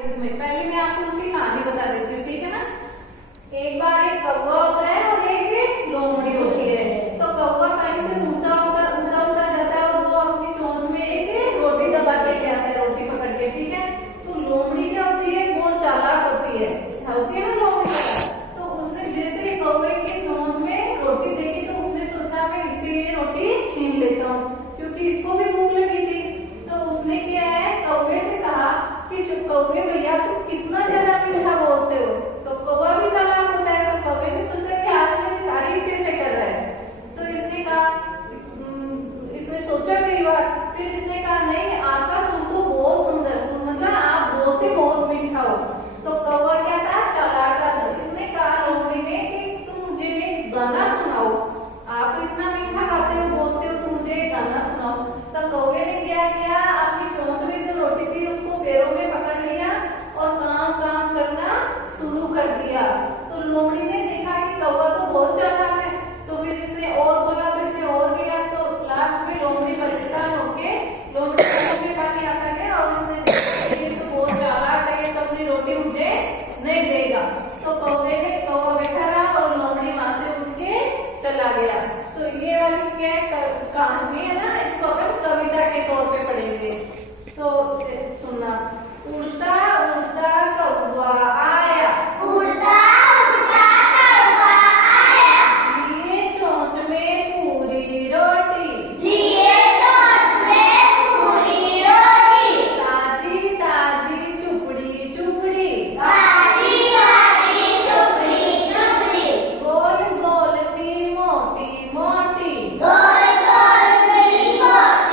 पहले मैं आपको उसकी कहानी बता देती हूँ, ठीक है ना। एक बार एक कौवा होता है और एक लोमड़ी होती है। तो कौवा कहीं से उड़ता जाता है और वो अपनी चोंच में एक रोटी दबा के ले आता है, रोटी पकड़ के, ठीक है। तो लोमड़ी क्या होती है, वो चालाक होती है ना लोमड़ी। तो उसने जैसे कौवे के चोंच में रोटी देखी तो उसने सोचा मैं इसीलिए रोटी छीन लेता हूँ, क्योंकि इसको भी भूख लगी थी। तो उसने क्या है, कौवे से कहा कि कौवे भैया तुम कितना ज्यादा मीठा बोलते हो। तो कौवा भी चालाक होता है, तो कौवे ने सोचा कि आज मेरी तारीफ कैसे कर रहा है। तो इसने कहा, इसने सोचा कई बार, फिर इसने कहा नहीं आपका सुर तो बहुत सुंदर, मतलब आप बोलते बहुत मीठा हो। तो कौवा क्या था, चालाक था। इसने कहा लोमड़ी ने कि तुम मुझे गाना सुनाओ, आप तो इतना मीठा गाते हो बोलते हो, तो मुझे गाना सुनाओ। तो कौवे ने क्या किया, अपनी चोंच में जो रोटी थी उसको पैरों में पकड़ लिया और काम काम करना शुरू कर दिया। तो लोमड़ी ने देखा कि कौवा तो बहुत चालाक है, तो फिर इसने और बोला, तो इसने और किया। तो लास्ट में लोमड़ी परेशान होके लोमड़ी के पास आता गया और इसने देखा ये तो बहुत चालाक है, ये तो अपनी रोटी मुझे नहीं देगा। तो कौवा बैठा रहा और लोमड़ी वहां से उठ के चला गया। तो ये वाली क्या कहानी है ना, इसको अपन कविता के तौर पे पढ़ेंगे। तो सुनना, उड़ता उड़ता कौवा आया, उड़ता उड़ता कौवा आया, लिए चोंच में पूरी रोटी, लिए चोंच में पूरी रोटी, ताजी ताजी चुपड़ी चुपड़ी, ताजी ताजी चुपड़ी चुपड़ी, गोल गोल थी मोटी मोटी, गोल गोल थी मोटी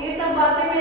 ये सब बातें